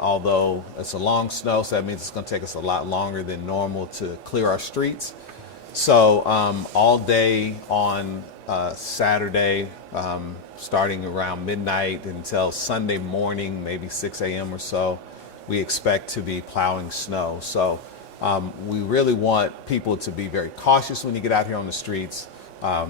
although it's a long snow, so that means it's going to take us a lot longer than normal to clear our streets. So all day on Saturday, starting around midnight until Sunday morning, maybe 6 a.m. or so, we expect to be plowing snow. So we really want people to be very cautious when you get out here on the streets. A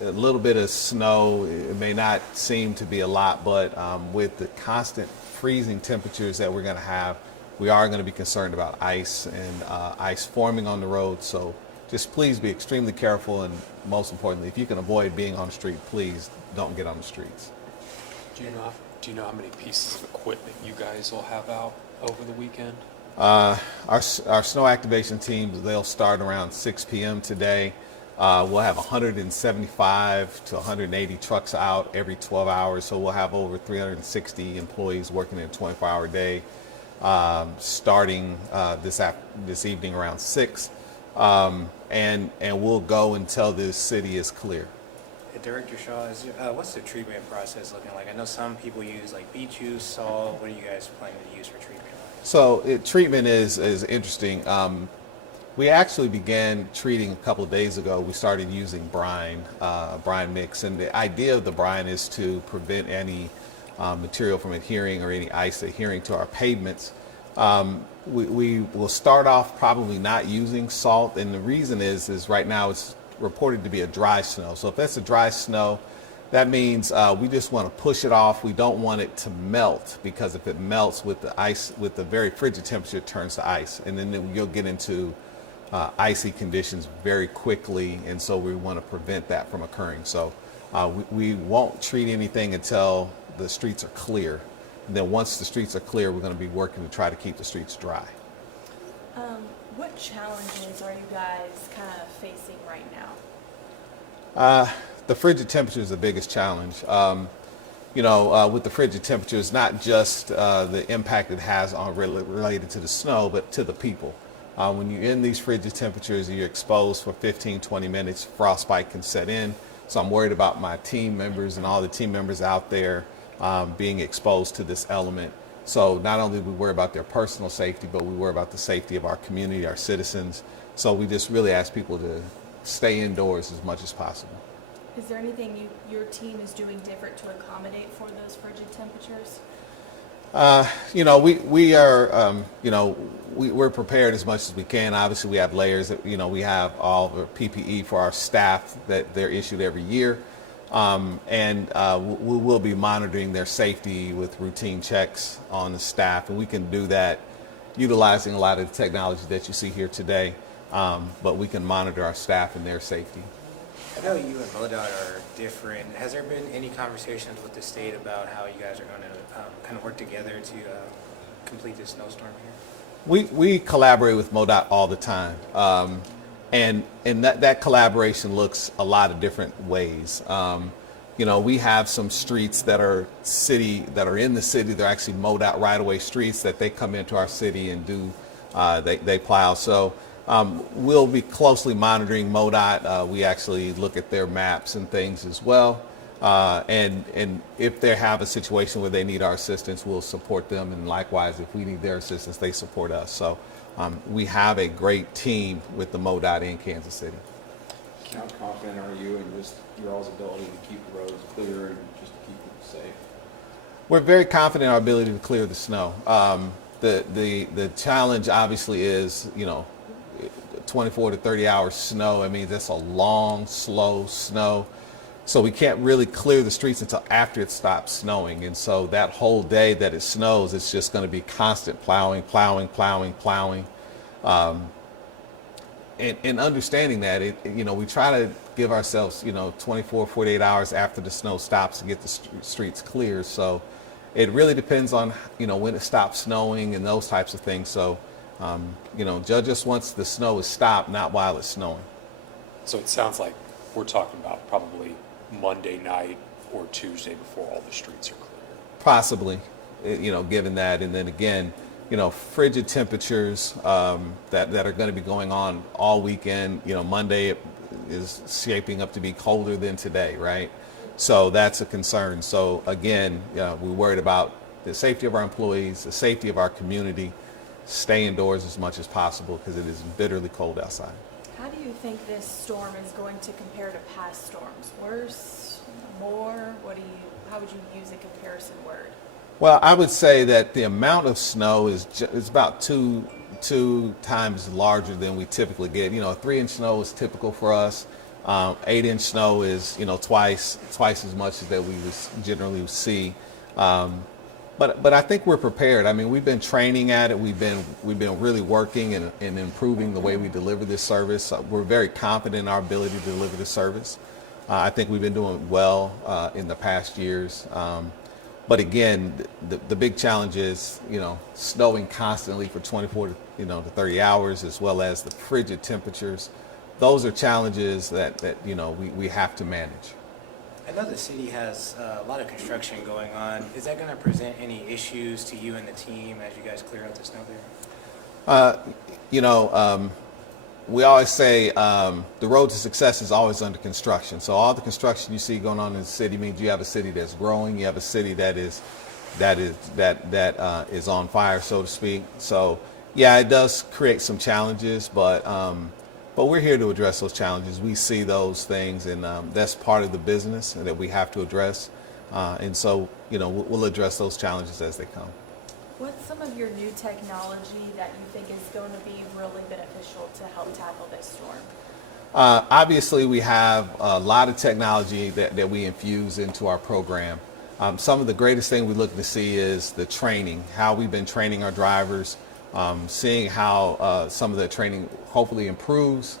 little bit of snow, it may not seem to be a lot, but with the constant freezing temperatures that we're going to have, we are going to be concerned about ice and ice forming on the road. So just please be extremely careful, and most importantly, if you can avoid being on the street, please don't get on the streets. Do you know how many pieces of equipment you guys will have out over the weekend? Our snow activation teams, they'll start around 6 p.m. today. We'll have 175 to 180 trucks out every 12 hours, so we'll have over 360 employees working in a 24-hour day, starting this evening around 6, and we'll go until this city is clear. Director Shaw, what's the treatment process looking like? I know some people use like beet juice, salt. What are you guys planning to use for treatment? So treatment is interesting. We actually began treating a couple of days ago. We started using brine mix, and the idea of the brine is to prevent any material from adhering or any ice adhering to our pavements. We will start off probably not using salt, and the reason is right now it's reported to be a dry snow. So if that's a dry snow, that means we just want to push it off. We don't want it to melt, because if it melts with the ice, with the very frigid temperature, it turns to ice, and then you'll get into icy conditions very quickly, and so we want to prevent that from occurring. So we won't treat anything until the streets are clear. And then once the streets are clear, we're going to be working to try to keep the streets dry. What challenges are you guys kind of facing right now? The frigid temperature is the biggest challenge. With the frigid temperature, it's not just the impact it has on related to the snow, but to the people. When you're in these frigid temperatures, you're exposed for 15, 20 minutes, frostbite can set in. So I'm worried about my team members and all the team members out there being exposed to this element. So not only do we worry about their personal safety, but we worry about the safety of our community, our citizens. So we just really ask people to stay indoors as much as possible. Is there anything your team is doing different to accommodate for those frigid temperatures? We are, we're prepared as much as we can. Obviously, we have layers. We have all the PPE for our staff that they're issued every year. We will be monitoring their safety with routine checks on the staff, and we can do that utilizing a lot of the technology that you see here today, but we can monitor our staff and their safety. I know you and MoDOT are different. Has there been any conversations with the state about how you guys are going to kind of work together to complete this snowstorm here? We collaborate with MoDOT all the time. And that collaboration looks a lot of different ways. We have some streets that are in the city. They're actually MoDOT right-of-way streets that they come into our city and do. They plow. So we'll be closely monitoring MoDOT. We actually look at their maps and things as well. And if they have a situation where they need our assistance, we'll support them. And likewise, if we need their assistance, they support us. So we have a great team with the MoDOT in Kansas City. How confident are you in just your all's ability to keep the roads clear and just keep it safe? We're very confident in our ability to clear the snow. The challenge obviously is, 24 to 30 hours snow. I mean, that's a long, slow snow. So we can't really clear the streets until after it stops snowing. And so that whole day that it snows, it's just going to be constant plowing. And understanding that, we try to give ourselves, 24, 48 hours after the snow stops to get the streets clear. So it really depends on, when it stops snowing and those types of things. So, judge us once the snow is stopped, not while it's snowing. So it sounds like we're talking about probably Monday night or Tuesday before all the streets are clear. Possibly, given that. And then again, frigid temperatures that are going to be going on all weekend. Monday is shaping up to be colder than today, right? So that's a concern. So again, we're worried about the safety of our employees, the safety of our community. Stay indoors as much as possible because it is bitterly cold outside. How do you think this storm is going to compare to past storms? Worse, more? How would you use a comparison word? Well, I would say that the amount of snow is about two times larger than we typically get. A 3-inch snow is typical for us. 8-inch snow is twice as much as that we would generally see. But I think we're prepared. I mean, we've been training at it. We've been really working and improving the way we deliver this service. We're very confident in our ability to deliver this service. I think we've been doing well in the past years. But again, the big challenge is, snowing constantly for 24 to 30 hours, as well as the frigid temperatures. Those are challenges that we have to manage. I know the city has a lot of construction going on. Is that going to present any issues to you and the team as you guys clear out the snow there? We always say the road to success is always under construction. So all the construction you see going on in the city means you have a city that's growing. You have a city that is on fire, so to speak. So yeah, it does create some challenges, but we're here to address those challenges. We see those things, and that's part of the business that we have to address. And so we'll address those challenges as they come. What's some of your new technology that you think is going to be really beneficial to help tackle this storm? Obviously, we have a lot of technology that we infuse into our program. Some of the greatest thing we look to see is the training, how we've been training our drivers, seeing how some of the training hopefully improves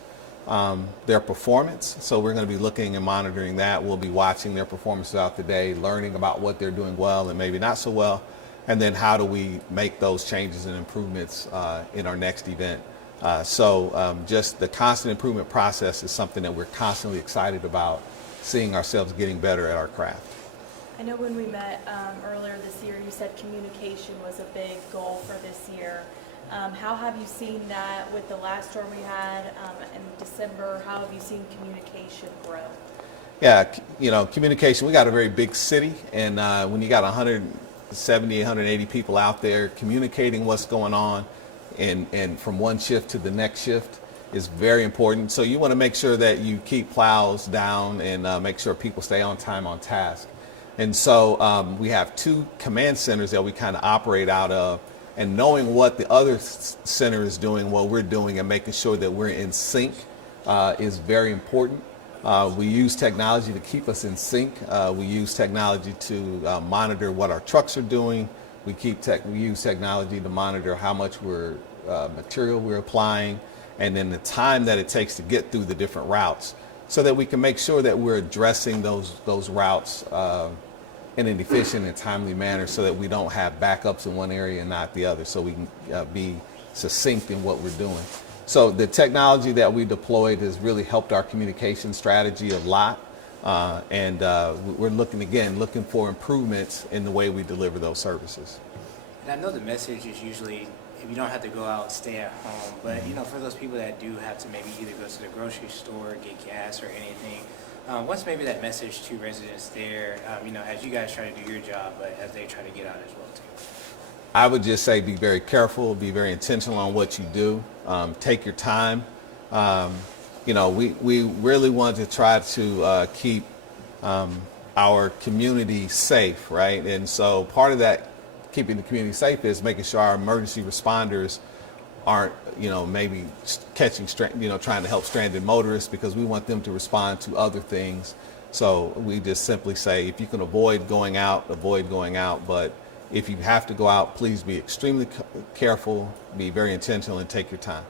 their performance. So we're going to be looking and monitoring that. We'll be watching their performance throughout the day, learning about what they're doing well and maybe not so well. And then how do we make those changes and improvements in our next event? So just the constant improvement process is something that we're constantly excited about, seeing ourselves getting better at our craft. I know when we met earlier this year, you said communication was a big goal for this year. How have you seen that with the last storm we had in December? How have you seen communication grow? Yeah, communication, we got a very big city, and when you got 170, 180 people out there communicating what's going on and from one shift to the next shift is very important. So you want to make sure that you keep plows down and make sure people stay on time, on task. And so we have 2 command centers that we kind of operate out of, and knowing what the other center is doing, what we're doing, and making sure that we're in sync is very important. We use technology to keep us in sync. We use technology to monitor what our trucks are doing. We use technology to monitor how much material we're applying, and then the time that it takes to get through the different routes, so that we can make sure that we're addressing those routes in an efficient and timely manner, so that we don't have backups in one area and not the other, so we can be succinct in what we're doing. So the technology that we deployed has really helped our communication strategy a lot, and we're looking for improvements in the way we deliver those services. And I know the message is usually, if you don't have to go out, stay at home. But for those people that do have to maybe either go to the grocery store, get gas or anything, what's maybe that message to residents there, as you guys try to do your job, but as they try to get out as well too? I would just say be very careful, be very intentional on what you do. Take your time. We really want to try to keep our community safe, right? And so part of that, keeping the community safe, is making sure our emergency responders aren't, maybe trying to help stranded motorists, because we want them to respond to other things. So we just simply say, if you can avoid going out, but if you have to go out, please be extremely careful, be very intentional, and take your time.